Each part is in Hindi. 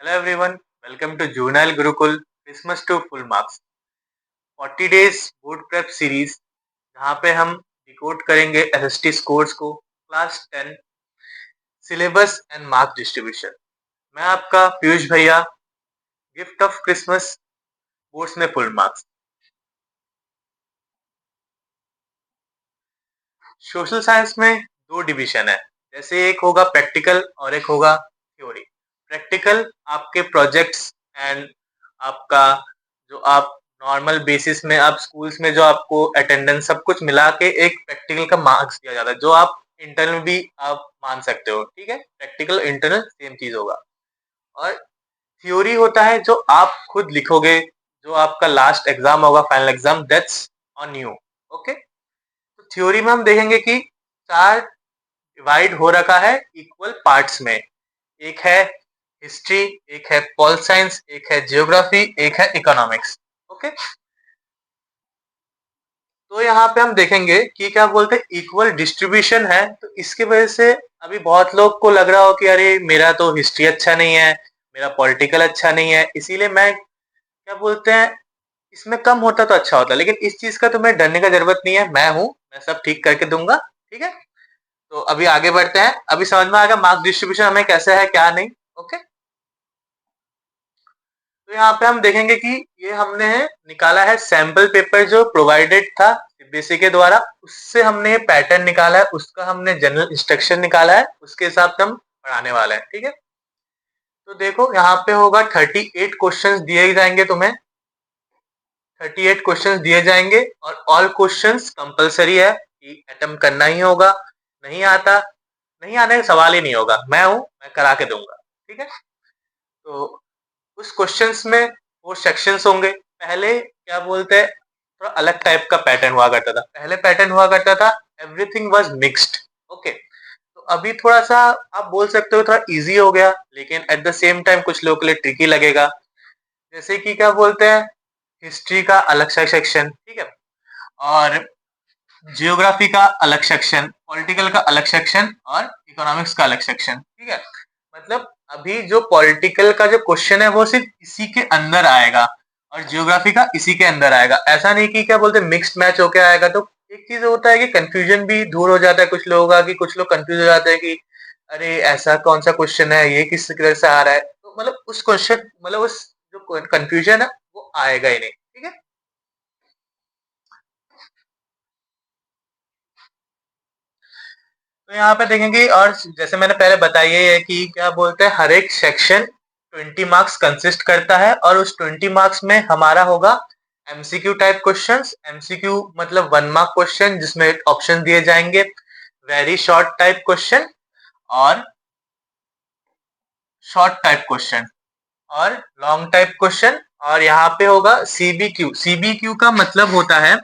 Hello everyone, welcome to Juvenile Gurukul Christmas to Full Marks 40 Days Board Prep Series जहाँ पे हम डिकोड करेंगे एसएसटी स्कोर्स को class 10 syllabus and mark distribution. मैं आपका पीयूष भैया, गिफ्ट ऑफ क्रिसमस बोर्ड्स में फुल मार्क्स। सोशल साइंस में दो डिवीजन है, जैसे एक होगा प्रैक्टिकल और एक होगा थ्योरी। प्रैक्टिकल आपके प्रोजेक्ट्स एंड आपका जो आप नॉर्मल बेसिस में आप स्कूल्स में जो आपको अटेंडेंस सब कुछ मिला के एक प्रैक्टिकल का मार्क्स दिया जाता है, जो आप इंटरनल भी आप मान सकते हो। ठीक है, प्रैक्टिकल इंटरनल सेम चीज होगा। और थ्योरी होता है जो आप खुद लिखोगे, जो आपका लास्ट एग्जाम होगा, final exam, that's on you. Okay, तो थ्योरी में हम देखेंगे कि चार डिवाइड हो रखा है इक्वल पार्ट्स में। एक है हिस्ट्री, एक है पॉल साइंस, एक है जियोग्राफी, एक है इकोनॉमिक्स। ओके, तो यहाँ पे हम देखेंगे कि क्या बोलते हैं इक्वल डिस्ट्रीब्यूशन है, तो इसकी वजह से अभी बहुत लोग को लग रहा हो कि अरे मेरा तो हिस्ट्री अच्छा नहीं है, मेरा पॉलिटिकल अच्छा नहीं है, इसीलिए मैं क्या बोलते हैं इसमें कम होता तो अच्छा होता। लेकिन इस चीज का तुम्हें डरने का जरूरत नहीं है, मैं हूं, मैं सब ठीक करके दूंगा। ठीक है, तो अभी आगे बढ़ते हैं। अभी समझ में आएगा मार्क्स डिस्ट्रीब्यूशन हमें कैसे है क्या नहीं। ओके, तो यहाँ पे हम देखेंगे कि ये हमने निकाला है सैंपल पेपर जो प्रोवाइडेड था सीबीएसई के द्वारा, उससे हमने पैटर्न निकाला है, उसका हमने जनरल इंस्ट्रक्शन निकाला है, उसके हिसाब से हम पढ़ाने वाले हैं। ठीक है, तो देखो यहाँ पे होगा 38 क्वेश्चंस दिए जाएंगे तुम्हें, 38 क्वेश्चंस दिए जाएंगे और ऑल क्वेश्चंस कंपलसरी है कि अटेम्प्ट करना ही होगा। नहीं आता, नहीं आने का सवाल ही नहीं होगा, मैं हूं, मैं करा के दूंगा। ठीक है, तो उस क्वेश्चंस में वो सेक्शंस होंगे। पहले क्या बोलते हैं थोड़ा अलग टाइप का पैटर्न हुआ करता था, पहले पैटर्न हुआ करता था एवरीथिंग वाज मिक्स्ड। ओके, तो अभी थोड़ा सा आप बोल सकते हो थोड़ा इजी हो गया, लेकिन एट द सेम टाइम कुछ लोगों के लिए ट्रिकी लगेगा। जैसे कि क्या बोलते हैं हिस्ट्री का अलग सा सेक्शन, ठीक है, और जियोग्राफी का अलग सेक्शन, पॉलिटिकल का अलग सेक्शन और इकोनॉमिक्स का अलग सेक्शन। ठीक है, मतलब अभी जो पॉलिटिकल का जो क्वेश्चन है वो सिर्फ इसी के अंदर आएगा और जियोग्राफी का इसी के अंदर आएगा। ऐसा नहीं कि क्या बोलते हैं मिक्स्ड मैच होके आएगा। तो एक चीज होता है कि कंफ्यूजन भी दूर हो जाता है कुछ लोगों का, कि कुछ लोग कंफ्यूज हो जाते हैं कि अरे ऐसा कौन सा क्वेश्चन है, ये किस तरह से आ रहा है। तो मतलब उस क्वेश्चन मतलब उस जो कंफ्यूजन है वो आएगा ही नहीं। ठीक है, तो यहाँ पे देखेंगे, और जैसे मैंने पहले बताया है कि क्या बोलते हैं हर एक सेक्शन 20 मार्क्स कंसिस्ट करता है और उस 20 मार्क्स में हमारा होगा एमसीक्यू टाइप क्वेश्चंस। एमसीक्यू मतलब 1 मार्क क्वेश्चन जिसमें ऑप्शन दिए जाएंगे, वेरी शॉर्ट टाइप क्वेश्चन और शॉर्ट टाइप क्वेश्चन और लॉन्ग टाइप क्वेश्चन। और यहाँ पे होगा सीबीक्यू। सीबीक्यू का मतलब होता है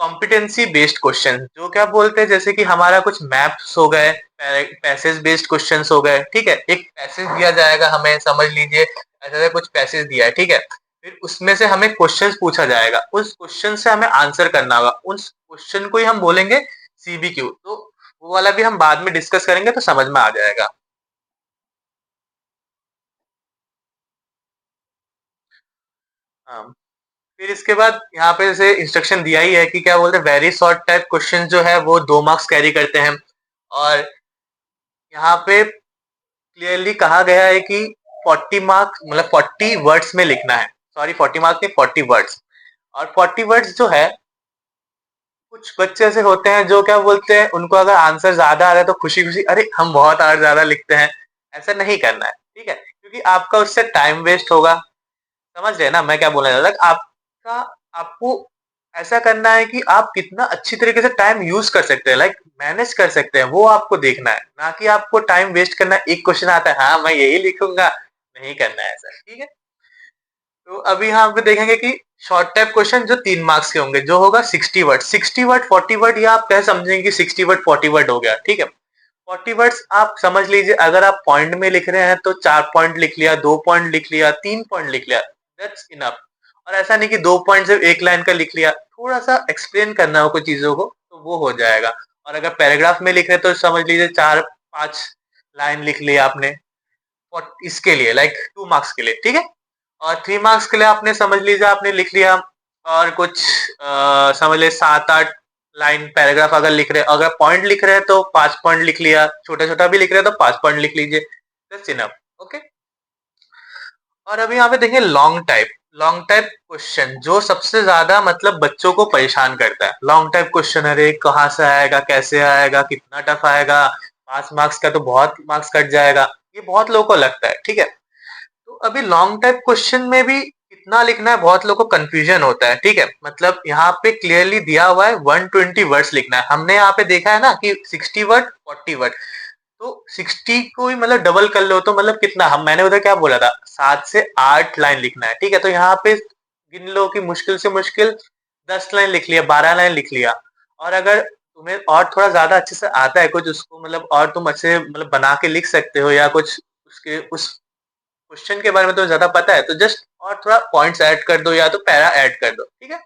कॉम्पिटेंसी बेस्ड क्वेश्चन, जो क्या बोलते हैं जैसे कि हमारा कुछ मैप्स हो गए, पैसेज बेस्ड क्वेश्चंस हो गए। ठीक है, एक पैसेज दिया जाएगा हमें, समझ लीजिए ऐसा कुछ पैसेज दिया है, ठीक है, फिर उसमें से हमें क्वेश्चंस पूछा जाएगा, उस क्वेश्चन से हमें आंसर करना होगा, उस क्वेश्चन को ही हम बोलेंगे सीबीक्यू। तो वो वाला भी हम बाद में डिस्कस करेंगे तो समझ में आ जाएगा। हाँ, फिर इसके बाद यहाँ पे जैसे इंस्ट्रक्शन दिया ही है कि क्या बोलते हैं वेरी शॉर्ट टाइप क्वेश्चन जो है वो 2 मार्क्स कैरी करते हैं। और यहाँ पे क्लियरली कहा गया है कि 40 मार्क्स मतलब 40 वर्ड्स में लिखना है। सॉरी, 40 मार्क्स नहीं, 40 वर्ड्स। और 40 वर्ड्स जो है, कुछ बच्चे ऐसे होते हैं जो क्या बोलते हैं उनको अगर आंसर ज्यादा आ रहा है तो खुशी खुशी अरे हम बहुत और ज्यादा लिखते हैं। ऐसा नहीं करना है, ठीक है, क्योंकि आपका उससे टाइम वेस्ट होगा। समझ रहे हैं ना मैं क्या बोलना चाहता हूँ? आपका आपको ऐसा करना है कि आप कितना अच्छी तरीके से टाइम यूज कर सकते हैं, लाइक मैनेज कर सकते हैं, वो आपको देखना है, ना कि आपको टाइम वेस्ट करना है। एक क्वेश्चन आता है, हाँ मैं यही लिखूंगा, नहीं करना है ऐसा। ठीक है, तो अभी यहाँ पे देखेंगे कि शॉर्ट टाइप क्वेश्चन जो 3 मार्क्स के होंगे, जो होगा 60 वर्ड। 60 वर्ड 40 वर्ड, या आप कह समझेंगे कि 60 वर्ड 40 वर्ड हो गया। ठीक है, 40 वर्ड्स आप समझ लीजिए, अगर आप पॉइंट में लिख रहे हैं तो 4 पॉइंट लिख लिया, 2 पॉइंट लिख लिया, 3 पॉइंट लिख लिया, दैट्स इनफ। और ऐसा नहीं कि 2 पॉइंट सिर्फ एक लाइन का लिख लिया, थोड़ा सा एक्सप्लेन करना हो कुछ चीजों को तो वो हो जाएगा। और अगर पैराग्राफ में लिख रहे हैं तो समझ लीजिए 4 5 लाइन लिख लिया आपने, इसके लिए लाइक 2 मार्क्स के लिए, ठीक है। और 3 मार्क्स के लिए आपने समझ लीजिए आपने लिख लिया, और कुछ समझ लीजिए 7-8 लाइन पैराग्राफ अगर लिख रहे हैं, अगर पॉइंट लिख रहे हैं तो 5 पॉइंट लिख लिया, छोटा छोटा भी लिख रहे हैं तो 5 पॉइंट लिख लीजिए, दैट्स इनफ। ओके। और अभी यहाँ पे देखिए लॉन्ग टाइप क्वेश्चन जो सबसे ज्यादा मतलब बच्चों को परेशान करता है। लॉन्ग टाइप क्वेश्चन, अरे कहाँ से आएगा, कैसे आएगा, कितना टफ आएगा, 5 मार्क्स का तो बहुत मार्क्स कट जाएगा, ये बहुत लोगों को लगता है, ठीक है। तो अभी लॉन्ग टाइप क्वेश्चन में भी कितना लिखना है बहुत लोगों को कंफ्यूजन होता है, ठीक है। मतलब यहाँ पे क्लियरली दिया हुआ है 120 वर्ड्स लिखना है। हमने यहाँ पे देखा है ना कि 60 वर्ड 40 वर्ड, तो 60 को ही मतलब डबल कर लो तो मतलब कितना, हम मैंने उधर क्या बोला था 7 से 8 लाइन लिखना है, ठीक है। तो यहाँ पे गिन लो कि मुश्किल से मुश्किल 10 लाइन लिख लिया, 12 लाइन लिख लिया। और अगर तुम्हें और थोड़ा ज्यादा अच्छे से आता है कुछ उसको मतलब और तुम अच्छे मतलब बना के लिख सकते हो, या कुछ उसके उस क्वेश्चन के बारे में तुम्हें ज्यादा पता है तो जस्ट और थोड़ा पॉइंट्स ऐड कर दो या तो पैरा ऐड कर दो, ठीक है।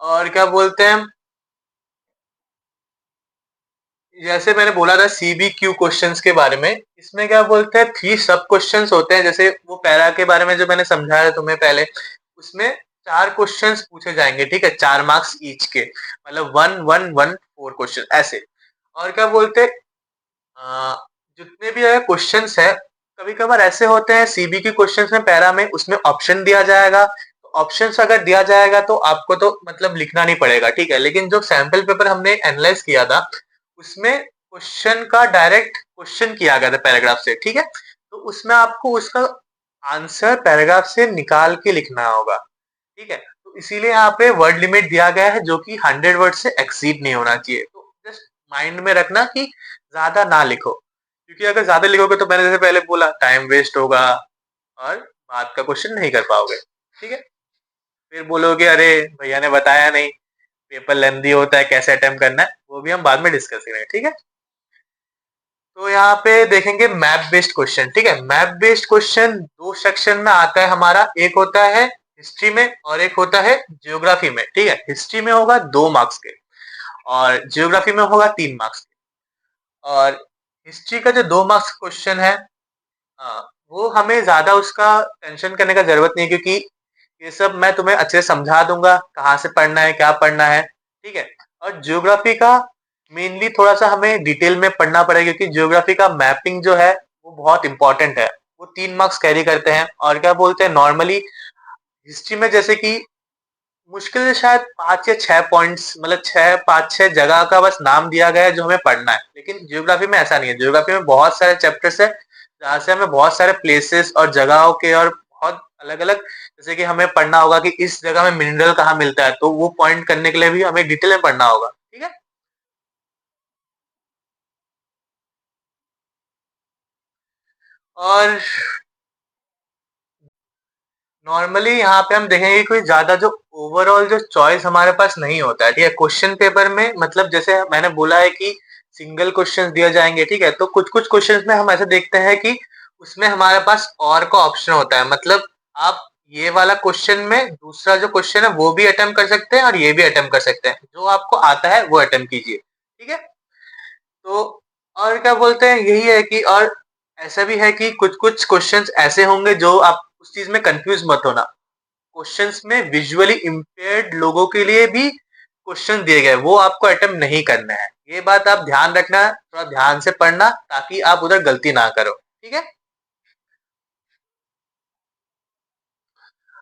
और क्या बोलते हैं, जैसे मैंने बोला था सीबीक्यू क्वेश्चंस के बारे में, इसमें क्या बोलते हैं 3 सब क्वेश्चंस होते हैं। जैसे वो पैरा के बारे में जो मैंने समझाया तुम्हें पहले, उसमें 4 क्वेश्चंस पूछे जाएंगे, ठीक है, 4 मार्क्स ईच के, मतलब 1 1 1 4 क्वेश्चन ऐसे। और क्या बोलते हैं जितने भी क्वेश्चंस है, कभी कभार ऐसे होते हैं सीबी के क्वेश्चंस में पैरा में उसमें ऑप्शन दिया जाएगा, तो ऑप्शंस अगर दिया जाएगा तो आपको तो मतलब लिखना नहीं पड़ेगा, ठीक है। लेकिन जो सैंपल पेपर हमने एनालाइज किया था उसमें क्वेश्चन का डायरेक्ट क्वेश्चन किया गया था पैराग्राफ से, ठीक है। तो उसमें आपको उसका आंसर पैराग्राफ से निकाल के लिखना होगा, ठीक है। तो इसीलिए यहाँ पे वर्ड लिमिट दिया गया है जो कि 100 वर्ड से एक्सीड नहीं होना चाहिए। तो जस्ट माइंड में रखना कि ज्यादा ना लिखो, क्योंकि अगर ज्यादा लिखोगे तो मैंने जैसे पहले बोला टाइम वेस्ट होगा और बात का क्वेश्चन नहीं कर पाओगे, ठीक है। फिर बोलोगे अरे भैया ने बताया नहीं, पेपर लेंदी होता है, कैसे अटेम्प्ट करना है, वो भी हम बाद में डिस्कस करेंगे, ठीक है। तो यहाँ पे देखेंगे मैप बेस्ड क्वेश्चन, ठीक है। मैप बेस्ड क्वेश्चन 2 सेक्शन में आता है हमारा, एक होता है हिस्ट्री में और एक होता है जियोग्राफी में, ठीक है। हिस्ट्री में होगा 2 मार्क्स के और जियोग्राफी में होगा 3 मार्क्स के। और हिस्ट्री का जो 2 मार्क्स क्वेश्चन है, हाँ, वो हमें ज्यादा उसका टेंशन करने का जरूरत नहीं है, क्योंकि ये सब मैं तुम्हें अच्छे से समझा दूंगा कहाँ से पढ़ना है, क्या पढ़ना है, ठीक है। और ज्योग्राफी का मेनली थोड़ा सा हमें डिटेल में पढ़ना पड़ेगा, क्योंकि ज्योग्राफी का मैपिंग जो है वो बहुत इंपॉर्टेंट है, वो 3 मार्क्स कैरी करते हैं। और क्या बोलते हैं नॉर्मली हिस्ट्री में जैसे कि मुश्किल से शायद 5 या 6 पॉइंट्स, मतलब 6 5 6 जगह का बस नाम दिया गया है जो हमें पढ़ना है। लेकिन ज्योग्राफी में ऐसा नहीं है, ज्योग्राफी में बहुत सारे चैप्टर्स है जहाँ से हमें बहुत सारे प्लेसेस और जगहों के और बहुत अलग अलग, जैसे कि हमें पढ़ना होगा कि इस जगह में मिनरल कहाँ मिलता है, तो वो पॉइंट करने के लिए भी हमें डिटेल में पढ़ना होगा, ठीक है। और नॉर्मली यहाँ पे हम देखेंगे कोई ज्यादा जो ओवरऑल जो चॉइस हमारे पास नहीं होता है, ठीक है। क्वेश्चन पेपर में मतलब जैसे मैंने बोला है कि सिंगल क्वेश्चन दिए जाएंगे, ठीक है। तो कुछ कुछ क्वेश्चंस में हम ऐसे देखते हैं कि उसमें हमारे पास और का ऑप्शन होता है, मतलब आप ये वाला क्वेश्चन में दूसरा जो क्वेश्चन है वो भी अटेम्प्ट कर सकते हैं और ये भी अटेम्प्ट कर सकते हैं, जो आपको आता है वो अटेम्प्ट कीजिए, ठीक है। तो और क्या बोलते हैं यही है कि, और ऐसा भी है कि कुछ कुछ क्वेश्चंस ऐसे होंगे जो आप उस चीज में कंफ्यूज मत होना। क्वेश्चंस में विजुअली इम्पेयर्ड लोगों के लिए भी क्वेश्चन दिए गए, वो आपको अटेम्प्ट नहीं करना है, ये बात आप ध्यान रखना, थोड़ा ध्यान से पढ़ना ताकि आप उधर गलती ना करो, ठीक है।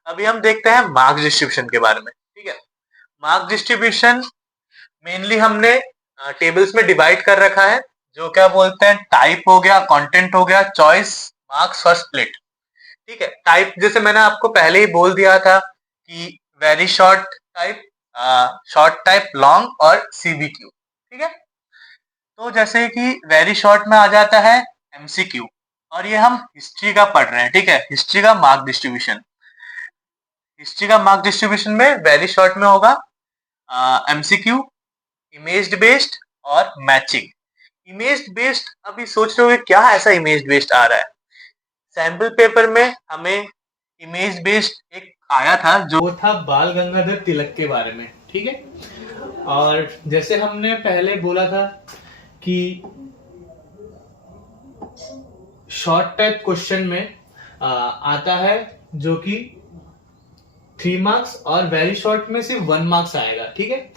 अभी हम देखते हैं मार्क्स डिस्ट्रीब्यूशन के बारे में, ठीक है। मार्क्स डिस्ट्रीब्यूशन मेनली हमने टेबल्स में डिवाइड कर रखा है, जो क्या बोलते हैं टाइप हो गया, कंटेंट हो गया, चॉइस, मार्क्स और स्प्लिट, ठीक है। टाइप जैसे मैंने आपको पहले ही बोल दिया था कि very short type, short type, long और सीबीक्यू, ठीक है। तो जैसे कि वेरी शॉर्ट में आ जाता है एमसीक्यू, और ये हम हिस्ट्री का पढ़ रहे हैं, ठीक है। हिस्ट्री का मार्क डिस्ट्रीब्यूशन, हिस्ट्री का मार्क डिस्ट्रीब्यूशन में वेरी शॉर्ट में होगा एमसीक्यू, इमेज बेस्ड और मैचिंग। इमेज बेस्ड अभी सोच रहे हो क्या ऐसा इमेज बेस्ड आ रहा है, सैंपल पेपर में हमें इमेज बेस्ड एक आया था जो वो था बाल गंगाधर तिलक के बारे में। ठीक है। और जैसे हमने पहले बोला था कि शॉर्ट टाइप क्वेश्चन में आता है जो कि 3 मार्क्स और वेरी शॉर्ट में सिर्फ 1 मार्क्स आएगा, ठीक है।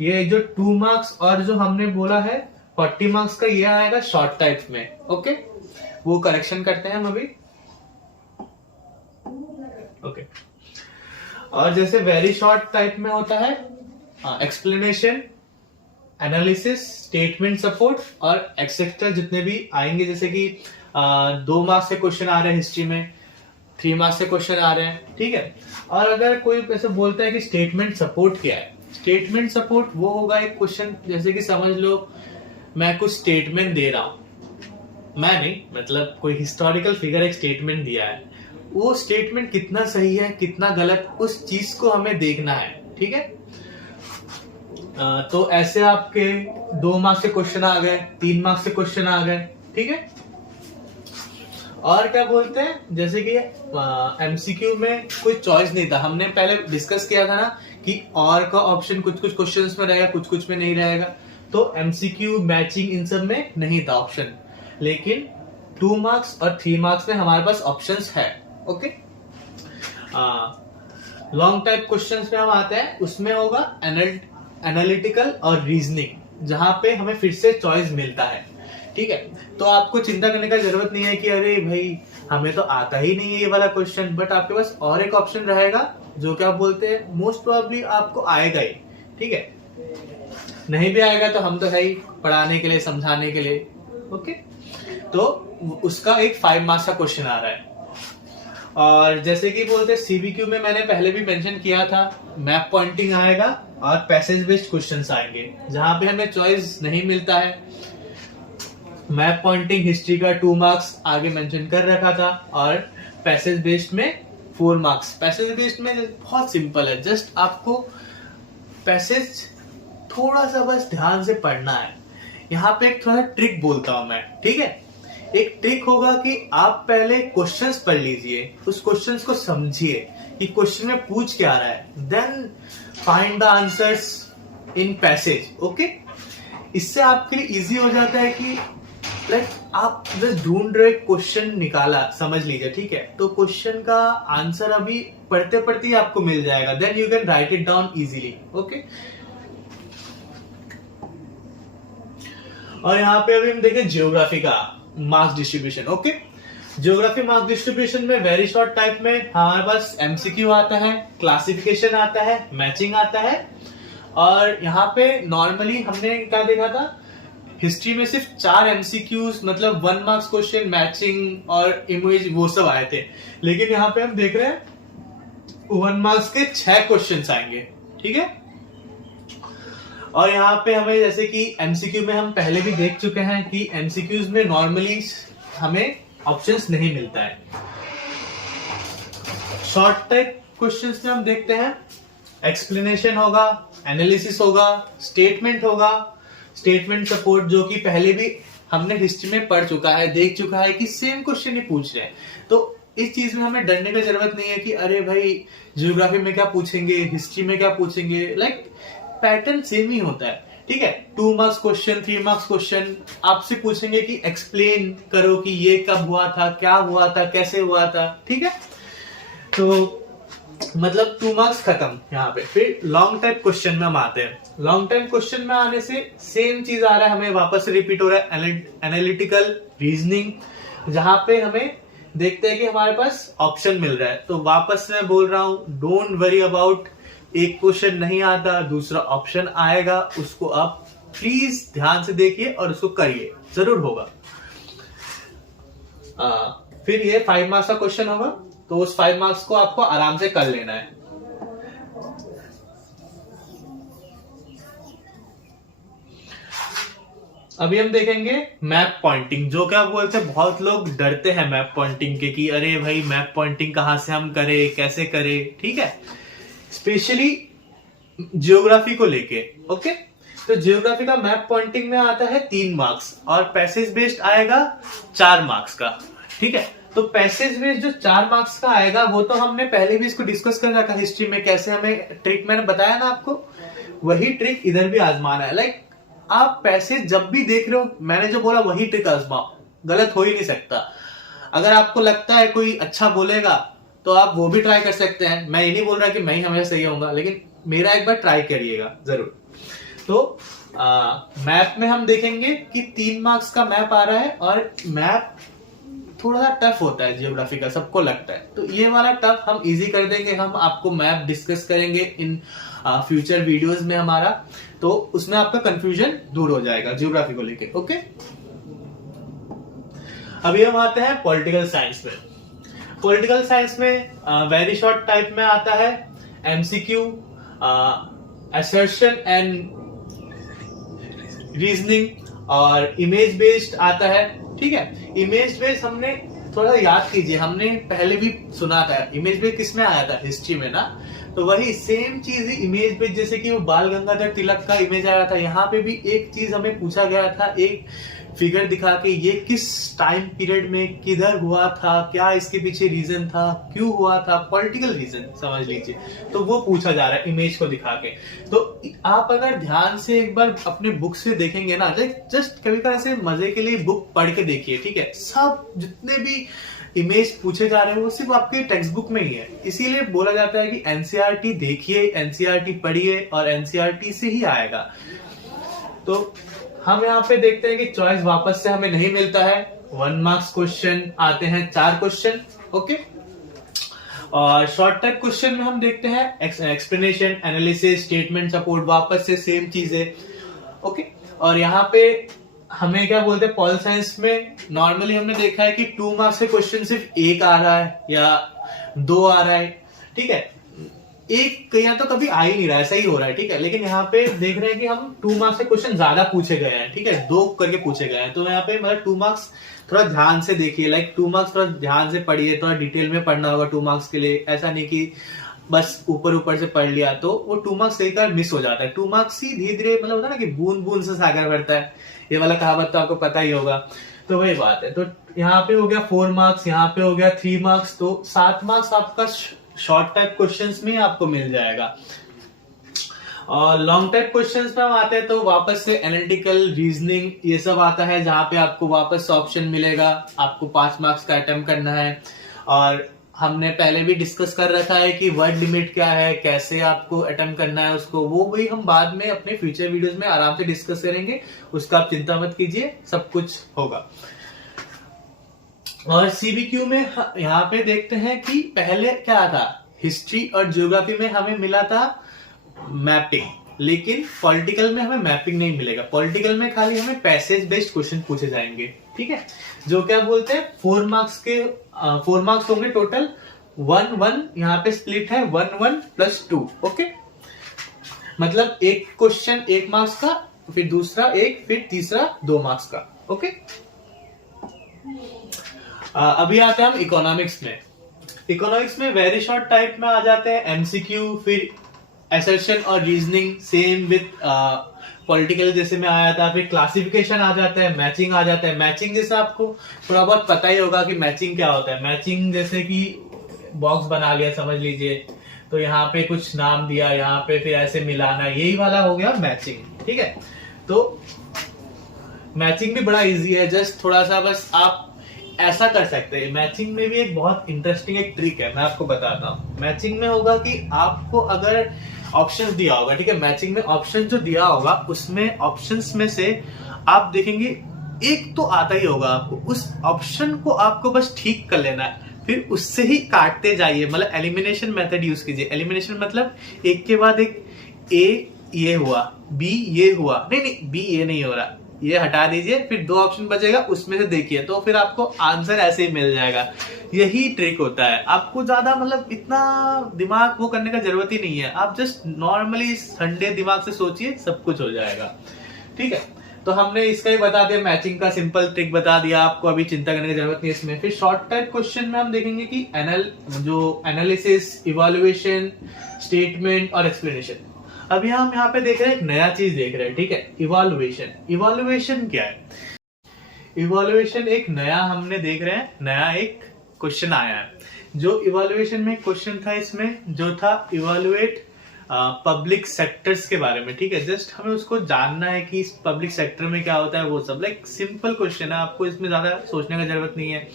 ये जो 2 मार्क्स और जो हमने बोला है 40 मार्क्स का, ये आएगा शॉर्ट टाइप में, ओके। वो करेक्शन करते हैं हम अभी, ओके। और जैसे वेरी शॉर्ट टाइप में होता है एक्सप्लेनेशन, एनालिसिस, स्टेटमेंट सपोर्ट और एक्सेट्रा जितने भी आएंगे, जैसे कि 2 मार्क्स से क्वेश्चन आ रहे हैं हिस्ट्री में, 3 मार्क्स से क्वेश्चन आ रहे हैं, ठीक है। और अगर कोई ऐसे बोलता है कि स्टेटमेंट सपोर्ट क्या है, स्टेटमेंट सपोर्ट वो होगा एक क्वेश्चन, जैसे कि समझ लो मैं कुछ स्टेटमेंट दे रहा हूं, मैं नहीं, मतलब कोई हिस्टोरिकल फिगर एक स्टेटमेंट दिया है, वो स्टेटमेंट कितना सही है कितना गलत, उस चीज को हमें देखना है, ठीक है। तो ऐसे आपके 2 मार्क्स से क्वेश्चन आ गए, 3 मार्क्स से क्वेश्चन आ गए, ठीक है। और क्या बोलते हैं, जैसे कि एमसीक्यू में कोई चॉइस नहीं था, हमने पहले डिस्कस किया था ना कि और का ऑप्शन कुछ कुछ क्वेश्चंस में रहेगा, कुछ कुछ में नहीं रहेगा। तो एमसीक्यू मैचिंग इन सब में नहीं था ऑप्शन, लेकिन 2 मार्क्स और 3 मार्क्स में हमारे पास ऑप्शंस है, ओके। लॉन्ग टाइप क्वेश्चंस में हम आते हैं, उसमें होगा एनालिटिकल और रीजनिंग, जहां पे हमें फिर से चॉइस मिलता है, ठीक है। तो आपको चिंता करने का जरूरत नहीं है कि अरे भाई हमें तो आता ही नहीं है ये वाला क्वेश्चन, बट आपके पास और एक ऑप्शन रहेगा जो क्या बोलते हैं मोस्ट प्रोबेबली आपको आएगा ही, ठीक है। नहीं भी आएगा तो हम तो है ही पढ़ाने के लिए, समझाने के लिए, ओके। तो उसका एक 5 मार्क्स का क्वेश्चन आ रहा है। और जैसे कि बोलते हैं सीबीक्यू में मैंने पहले भी मेंशन किया था, मैप पॉइंटिंग आएगा और पैसेज बेस्ड क्वेश्चंस आएंगे, जहां पे हमें चॉइस नहीं मिलता है। मैप पॉइंटिंग हिस्ट्री का 2 मार्क्स आगे मेंशन कर रखा था, और पैसेज बेस्ड में 4 मार्क्स। पैसेज बेस्ड में बहुत सिंपल है, जस्ट आपको पैसेज थोड़ा सा बस ध्यान से पढ़ना है। यहाँ पे एक थोड़ा ट्रिक बोलता हूं मैं, ठीक है। एक ट्रिक होगा कि आप पहले क्वेश्चंस पढ़ लीजिए, उस क्वेश्चंस को समझिए कि क्वेश्चन में पूछ क्या रहा है, then find the answers in passage, okay. इससे आपके लिए इजी हो जाता है कि आप जस्ट ढूंढ रहे क्वेश्चन निकाला, समझ लीजिए, ठीक है। तो क्वेश्चन का आंसर अभी पढ़ते पढ़ते ही आपको मिल जाएगा, then you can write it down easily, okay. और यहाँ पे अभी हम देखें जियोग्राफी का marks distribution, okay. Geography marks distribution में वेरी शॉर्ट टाइप में हमारे पास एमसीक्यू आता है, क्लासिफिकेशन आता है, मैचिंग आता है। और यहाँ पे नॉर्मली हमने क्या देखा था, हिस्ट्री में सिर्फ 4 एमसीक्यूज, मतलब 1 मार्क्स क्वेश्चन, मैचिंग और इमेज, वो सब आए थे। लेकिन यहाँ पे हम देख रहे हैं 1 मार्क्स के 6 क्वेश्चन आएंगे, ठीक है। और यहाँ पे हमें जैसे कि एमसीक्यू में हम पहले भी देख चुके हैं कि एमसीक्यूज में नॉर्मली हमें ऑप्शंस नहीं मिलता है। शॉर्ट टाइप क्वेश्चंस में हम देखते हैं एक्सप्लेनेशन होगा, एनालिसिस होगा, स्टेटमेंट होगा, स्टेटमेंट सपोर्ट, जो कि पहले भी हमने हिस्ट्री में पढ़ चुका है, देख चुका है कि सेम क्वेश्चन ही पूछ रहे हैं। तो इस चीज में हमें डरने की जरूरत नहीं है कि अरे भाई जियोग्राफी में क्या पूछेंगे, हिस्ट्री में क्या पूछेंगे, लाइक पैटर्न सेम ही होता है, ठीक है। 2 मार्क्स क्वेश्चन, 3 मार्क्स क्वेश्चन आपसे पूछेंगे कि एक्सप्लेन करो कि ये कब हुआ था, क्या हुआ था, कैसे हुआ था, ठीक है। तो मतलब 2 मार्क्स खत्म यहाँ पे। फिर लॉन्ग टाइप क्वेश्चन में हम आते हैं। लॉन्ग टाइप क्वेश्चन में आने से सेम चीज आ रहा है, हमें वापस से रिपीट हो रहा है, एनालिटिकल, रीजनिंग, जहां पे हमें देखते हैं कि हमारे पास ऑप्शन मिल रहा है। तो वापस मैं बोल रहा हूं, डोंट वरी अबाउट, एक क्वेश्चन नहीं आता, दूसरा ऑप्शन आएगा, उसको आप प्लीज ध्यान से देखिए और उसको करिए, जरूर होगा। फिर ये 5 मार्क्स का क्वेश्चन होगा, तो उस 5 मार्क्स को आपको आराम से कर लेना है। अभी हम देखेंगे मैप पॉइंटिंग, जो क्या बोलते हैं, बहुत लोग डरते हैं मैप पॉइंटिंग के कि अरे भाई मैप पॉइंटिंग कहां से हम करें, कैसे करें, ठीक है। स्पेशली जियोग्राफी को लेके, ओके। तो जियोग्राफी का मैप पॉइंटिंग में आता है 3 मार्क्स और पैसेज बेस्ड आएगा 4 मार्क्स का, ठीक है। तो पैसेज बेस्ड जो 4 मार्क्स का आएगा वो तो हमने पहले भी इसको डिस्कस कर रखा हिस्ट्री में, कैसे हमें ट्रिक मैंने बताया ना आपको, वही ट्रिक इधर भी आजमाना है। लाइक आप पैसेज जब भी देख रहे हो, मैंने जो बोला वही ट्रिक आजमाओ, गलत हो ही नहीं सकता। अगर आपको लगता है कोई अच्छा बोलेगा तो आप वो भी ट्राई कर सकते हैं, मैं ये नहीं बोल रहा कि मैं ही हमेशा सही होऊंगा, लेकिन मेरा एक बार ट्राई करिएगा जरूर। तो मैप में हम देखेंगे कि 3 मार्क्स का मैप आ रहा है, और मैप थोड़ा सा टफ होता है जियोग्राफी का, सबको लगता है, तो ये वाला टफ हम इजी कर देंगे। हम आपको मैप डिस्कस करेंगे इन फ्यूचर वीडियोस में हमारा, तो उसमें आपका कंफ्यूजन दूर हो जाएगा जियोग्राफी को लेके। ओके, अभी हम आते हैं पॉलिटिकल साइंस में। पॉलिटिकल साइंस में वेरी शॉर्ट टाइप में आता है एमसीक्यू, असर्शन एंड रीजनिंग, और इमेज बेस्ड आता है। ठीक है, इमेज बेस्ड हमने थोड़ा याद कीजिए, हमने पहले भी सुना था इमेज बेस्ड किसमें आया था, हिस्ट्री में ना, तो वही सेम चीज इमेज बेस्ड, जैसे कि वो बाल गंगाधर तिलक का इमेज आया था, यहाँ पे भी एक चीज हमें पूछा गया था, एक फिगर दिखा के ये किस टाइम पीरियड में किधर हुआ था, क्या इसके पीछे रीजन था, क्यों हुआ था, पॉलिटिकल रीजन समझ लीजिए, तो वो पूछा जा रहा है इमेज को दिखा के। तो आप अगर ध्यान से एक बार अपने बुक से देखेंगे ना, जस्ट कभी कभी ऐसे मजे के लिए बुक पढ़ के देखिए, ठीक है, सब जितने भी इमेज पूछे जा रहे हैं वो सिर्फ आपके टेक्स्ट बुक में ही है। इसीलिए बोला जाता है कि एनसीईआरटी देखिए, एनसीईआरटी पढ़िए, और एनसीईआरटी से ही आएगा। तो हम यहाँ पे देखते हैं कि चॉइस वापस से हमें नहीं मिलता है, 1 मार्क्स क्वेश्चन आते हैं 4 क्वेश्चन। ओके, और शॉर्ट टाइप क्वेश्चन में हम देखते हैं एक्सप्लेनेशन, एनालिसिस, स्टेटमेंट, सपोर्ट, वापस से सेम चीजें। ओके, और यहाँ पे हमें क्या बोलते हैं, पॉल साइंस में नॉर्मली हमने देखा है कि 2 मार्क्स के क्वेश्चन सिर्फ 1 आ रहा है या 2 आ रहा है। ठीक है, एक या तो कभी आ ही नहीं रहा है, सही हो रहा है। ठीक है, लेकिन यहाँ पे देख रहे हैं कि हम 2 मार्क्स के क्वेश्चन ज्यादा पूछे गए हैं। ठीक है, 2 करके पूछे गए हैं, तो यहाँ पे मतलब 2 मार्क्स थोड़ा ध्यान से देखिए, लाइक 2 मार्क्स थोड़ा ध्यान से पढ़िए, थोड़ा डिटेल में पढ़ना होगा 2 मार्क्स के लिए। ऐसा नहीं कि बस ऊपर ऊपर से पढ़ लिया तो वो 2 मार्क्स कई बार मिस हो जाता है। 2 मार्क्स ही धीरे धीरे, मतलब होता है ना कि बूंद बूंद से सागर भरता है, ये वाला कहावत तो आपको पता ही होगा, तो वही बात है। तो यहाँ पे हो गया 4 मार्क्स, यहाँ पे हो गया 3 मार्क्स, तो 7 मार्क्स आपका शॉर्ट टाइप क्वेश्चंस में आपको मिल जाएगा। और लॉन्ग टाइप क्वेश्चंस में हम आते हैं तो वापस से एनालिटिकल, रीजनिंग, ये सब आता है, जहां पे आपको वापस ऑप्शन मिलेगा, आपको 5 मार्क्स का अटेम्प्ट करना है। और हमने पहले भी डिस्कस कर रखा है कि वर्ड लिमिट क्या है, कैसे आपको अटेम्प्ट करना है उसको, वो भी हम बाद में अपने फ्यूचर वीडियोस में आराम से डिस्कस करेंगे, उसका आप चिंता मत कीजिए, सब कुछ होगा। और सीबीक्यू में यहाँ पे देखते हैं कि पहले क्या था, हिस्ट्री और ज्योग्राफी में हमें मिला था मैपिंग, लेकिन पॉलिटिकल में हमें मैपिंग नहीं मिलेगा। पॉलिटिकल में खाली हमें पैसेज बेस्ड क्वेश्चन पूछे जाएंगे। ठीक है, जो क्या बोलते हैं 4 मार्क्स के 4 मार्क्स होंगे टोटल, 1-1 यहाँ पे स्प्लिट है, 1-1 + 2। ओके, मतलब एक क्वेश्चन 1 मार्क्स का, फिर दूसरा 1, फिर तीसरा 2 मार्क्स का। ओके, अभी आते हैं हम इकोनॉमिक्स में। इकोनॉमिक्स में वेरी शॉर्ट टाइप में आ जाते हैं एमसीक्यू, फिर असर्शन और रीजनिंग, सेम विद पॉलिटिकल जैसे में आया था, फिर क्लासिफिकेशन आ जाता है, मैचिंग आ जाता है। मैचिंग जैसे आपको थोड़ा बहुत पता ही होगा कि मैचिंग क्या होता है। मैचिंग जैसे कि बॉक्स बना लिया समझ लीजिए, तो यहाँ पे कुछ नाम दिया, यहाँ पे फिर ऐसे मिलाना, यही वाला हो गया मैचिंग। ठीक है, तो मैचिंग भी बड़ा इजी है, जस्ट थोड़ा सा बस आप ऐसा कर सकते हैं। मैचिंग में भी एक बहुत इंटरेस्टिंग एक ट्रिक है, मैं आपको बताता हूँ। मैचिंग में होगा कि आपको अगर ऑप्शंस दिया होगा, ठीक है, मैचिंग में ऑप्शन जो दिया होगा उसमें ऑप्शंस में से आप देखेंगे एक तो आता ही होगा आपको, उस ऑप्शन को आपको बस ठीक कर लेना है, फिर उससे ही काटते जाइए, मतलब एलिमिनेशन मेथड यूज कीजिए। एलिमिनेशन मतलब एक के बाद एक, ए ये हुआ, बी ये हुआ, नहीं बी ये नहीं हो रहा, ये हटा दीजिए, फिर 2 ऑप्शन बचेगा उसमें से देखिए, तो फिर आपको आंसर ऐसे ही मिल जाएगा। यही ट्रिक होता है, आपको ज्यादा मतलब इतना दिमाग वो करने का जरूरत ही नहीं है, आप जस्ट नॉर्मली ठंडे दिमाग से सोचिए, सब कुछ हो जाएगा। ठीक है, तो हमने इसका ही बता दिया, मैचिंग का सिंपल ट्रिक बता दिया आपको, अभी चिंता करने की जरूरत नहीं है इसमें। फिर शॉर्ट टाइप क्वेश्चन में हम देखेंगे कि एनालिसिस, इवैल्यूएशन, स्टेटमेंट और एक्सप्लेनेशन। अभी हम यहाँ पे देख रहे हैं, एक नया चीज देख रहे हैं। ठीक है, इवैल्यूएशन। इवैल्यूएशन क्या है? इवैल्यूएशन एक नया हमने देख रहे हैं, नया एक क्वेश्चन आया है। जो इवैल्यूएशन में क्वेश्चन था इसमें जो था इवैल्यूएट पब्लिक सेक्टर्स के बारे में, ठीक है। जस्ट हमें उसको जानना है कि इस पब्लिक सेक्टर में क्या होता है, वो सब लाइक सिंपल क्वेश्चन है, आपको इसमें ज्यादा सोचने का जरूरत नहीं है।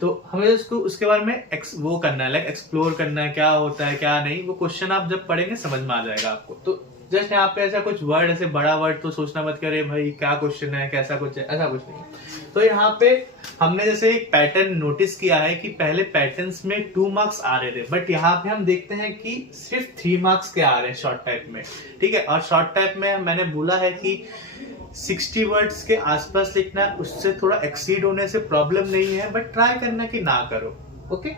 तो हमें उसको उसके बारे में वो करना है, लाइक एक्सप्लोर करना है क्या होता है क्या नहीं। वो क्वेश्चन आप जब पढ़ेंगे समझ में आ जाएगा आपको। तो जस्ट यहाँ पे ऐसा कुछ वर्ड, ऐसे बड़ा वर्ड तो सोचना मत करे भाई क्या क्वेश्चन है कैसा कुछ है, ऐसा कुछ नहीं। तो यहाँ पे हमने जैसे एक पैटर्न नोटिस किया है कि पहले पैटर्न्स में 2 मार्क्स आ रहे थे, बट यहाँ पे हम देखते हैं कि सिर्फ 3 मार्क्स के आ रहे हैं शॉर्ट टाइप में, ठीक है। और शॉर्ट टाइप में मैंने बोला है कि 60 वर्ड्स के आसपास लिखना है, उससे थोड़ा एक्सीड होने से प्रॉब्लम नहीं है, बट ट्राई करना कि ना करो, ओके।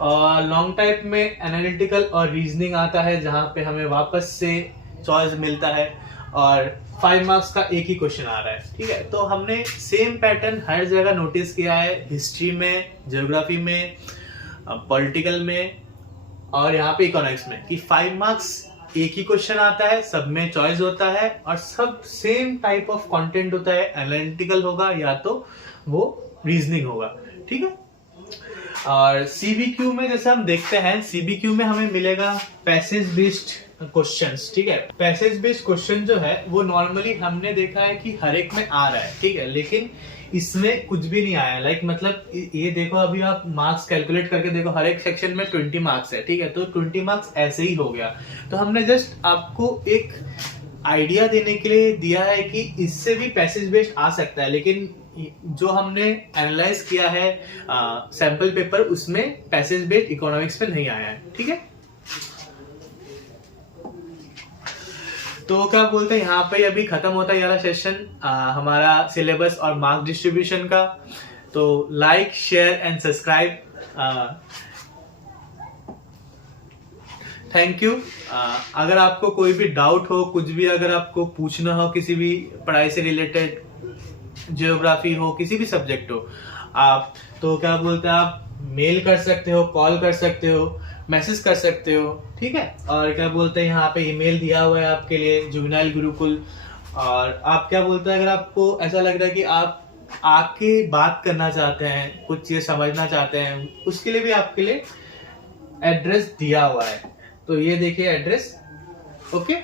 और लॉन्ग टाइप में एनालिटिकल और रीजनिंग आता है, जहां पे हमें वापस से चॉइस मिलता है और 5 मार्क्स का एक ही क्वेश्चन आ रहा है, ठीक है। तो हमने सेम पैटर्न हर जगह नोटिस किया है, हिस्ट्री में, ज्योग्राफी में, पॉलिटिकल में और यहाँ पे इकोनॉमिक्स में, कि 5 मार्क्स एक ही क्वेश्चन आता है, सब में चॉइस होता है और सब सेम टाइप ऑफ कंटेंट होता है, एनालिटिकल होगा या तो वो रीजनिंग होगा, ठीक है। और सीबीक्यू में जैसे हम देखते हैं, सीबीक्यू में हमें मिलेगा पैसेज बेस्ड क्वेश्चंस, ठीक है। पैसेज बेस्ड क्वेश्चन जो है वो नॉर्मली हमने देखा है कि हर एक में आ रहा है, ठीक है, लेकिन इसमें कुछ भी नहीं आया। लाइक मतलब ये देखो, अभी आप मार्क्स कैलकुलेट करके देखो, हर एक सेक्शन में 20 मार्क्स है, ठीक है। तो 20 मार्क्स ऐसे ही हो गया। तो हमने जस्ट आपको एक आइडिया देने के लिए दिया है कि इससे भी पैसेज बेस्ड आ सकता है, लेकिन जो हमने एनालाइज किया है सैंपल पेपर, उसमें पैसेज बेस्ड इकोनॉमिक्स में नहीं आया है, ठीक है। तो क्या बोलते हैं, यहाँ पे अभी खत्म होता है ये वाला सेशन हमारा सिलेबस और मार्क्स डिस्ट्रीब्यूशन का। तो like, share and subscribe, thank you. अगर आपको कोई भी डाउट हो, कुछ भी अगर आपको पूछना हो, किसी भी पढ़ाई से रिलेटेड, ज्योग्राफी हो, किसी भी सब्जेक्ट हो, आप तो क्या बोलते हैं, आप मेल कर सकते हो, कॉल कर सकते हो, मैसेज कर सकते हो, ठीक है। और क्या बोलते हैं, यहाँ पे ईमेल दिया हुआ है आपके लिए, जुवेनाइल गुरुकुल। और आप क्या बोलते हैं, अगर आपको ऐसा लग रहा है कि आप आके बात करना चाहते हैं, कुछ चीज समझना चाहते हैं, उसके लिए भी आपके लिए एड्रेस दिया हुआ है। तो ये देखिए एड्रेस, ओके।